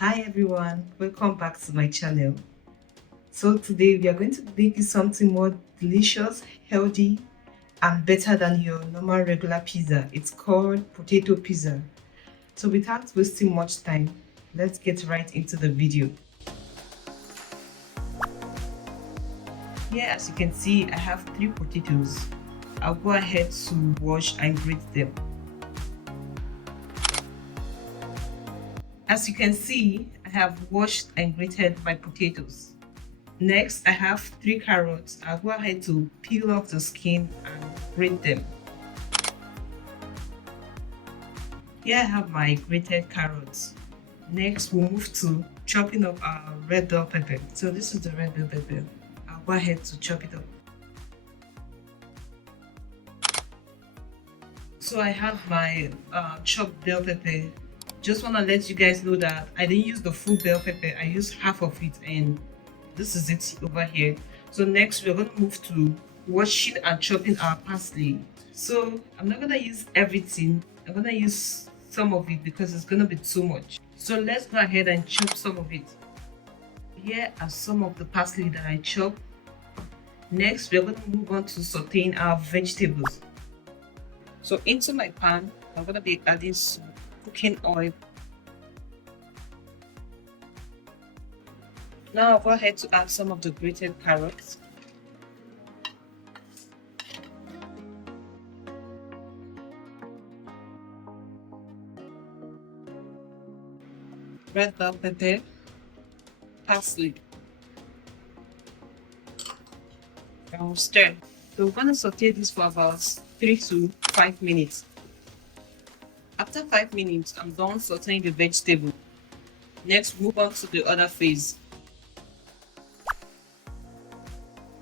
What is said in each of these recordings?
Hi everyone, welcome back to my channel. So today we are going to be making something more delicious, healthy and better than your normal regular pizza. It's called potato pizza. So without wasting much time, let's get right into the video. Here as you can see, I have 3 potatoes. I'll go ahead to wash and grate them. As you can see, I have washed and grated my potatoes. Next, I have 3 carrots. I'll go ahead to peel off the skin and grate them. Here I have my grated carrots. Next, we'll move to chopping up our red bell pepper. So this is the red bell pepper. I'll go ahead to chop it up. So I have my chopped bell pepper. Just want to let you guys know that I didn't use the full bell pepper. I used half of it and this is it over here. So next we're going to move to washing and chopping our parsley. So I'm not going to use everything. I'm going to use some of it because it's going to be too much. So let's go ahead and chop some of it. Here are some of the parsley that I chopped. Next we're going to move on to sauteing our vegetables. So into my pan I'm going to be adding some cooking oil. Now I'll go ahead to add some of the grated carrots. Red bell pepper, parsley, and we'll stir. So we're going to saute this for about 3 to 5 minutes. After 5 minutes, I'm done sauteing the vegetable. Next, move on to the other phase.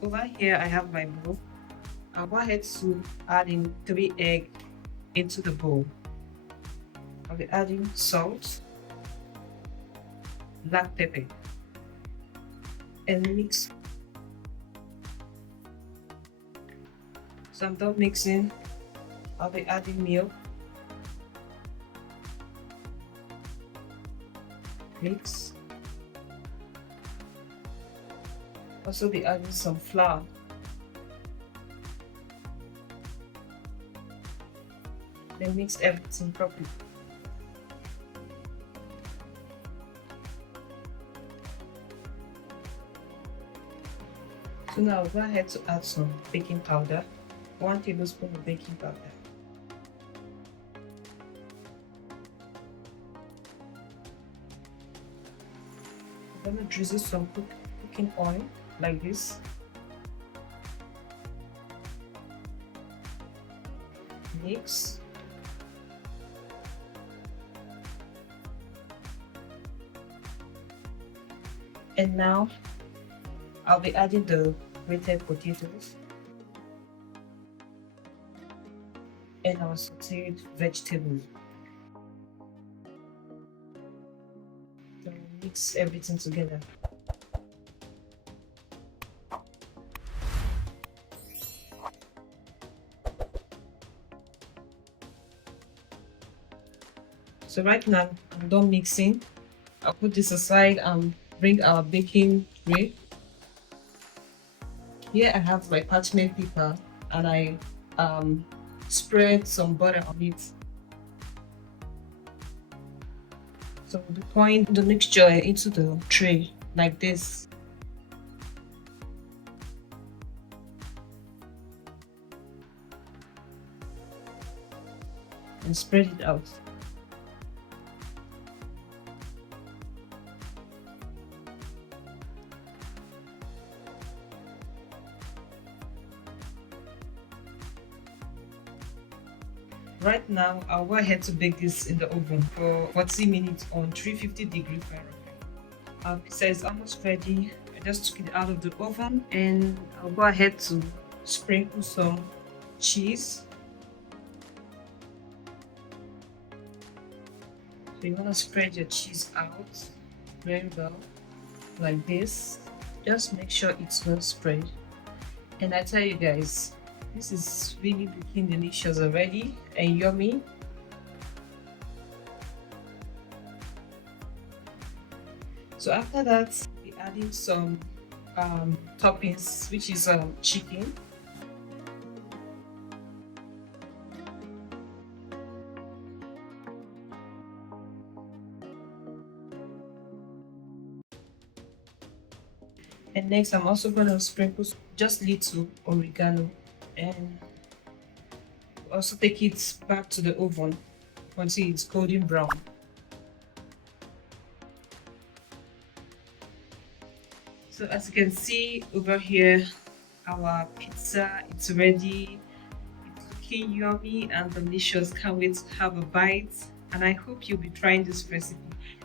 Over here, I have my bowl. I'll go ahead to add in 3 eggs into the bowl. I'll be adding salt, black pepper, and mix. So I'm done mixing. I'll be adding milk. Mix. Also be adding some flour. Then mix everything properly. So now I'll go ahead to add some baking powder. 1 tablespoon of baking powder. I'm going to drizzle some cooking oil like this. Mix. And now I'll be adding the grated potatoes and our sauteed vegetables. So mix everything together. So right now I'm done mixing. I'll put this aside and bring our baking tray. Here I have my parchment paper and I spread some butter on it. So we'll be pouring the mixture into the tray like this. And spread it out. Right now, I'll go ahead to bake this in the oven for 40 minutes on 350-degree Fahrenheit. Our pizza is almost ready. I just took it out of the oven and I'll go ahead to sprinkle some cheese. So you want to spread your cheese out very well, like this. Just make sure it's well spread. And I tell you guys, this is really looking delicious already and yummy. So after that, we adding some toppings, which is chicken. And next, I'm also gonna sprinkle just little oregano, and also take it back to the oven until it's golden brown. So as you can see over here, our pizza, it's ready. It's looking yummy and delicious. Can't wait to have a bite. And I hope you'll be trying this recipe.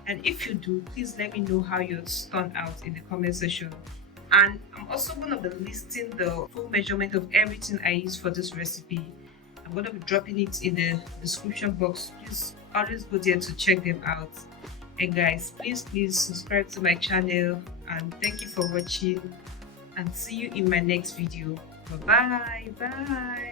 And if you do, please let me know how yours turned out in the comment section. And I'm also going to be listing the full measurement of everything I use for this recipe. I'm going to be dropping it in the description box. Please always go there to check them out. And guys, please subscribe to my channel, and thank you for watching, and see you in my next video. Bye bye.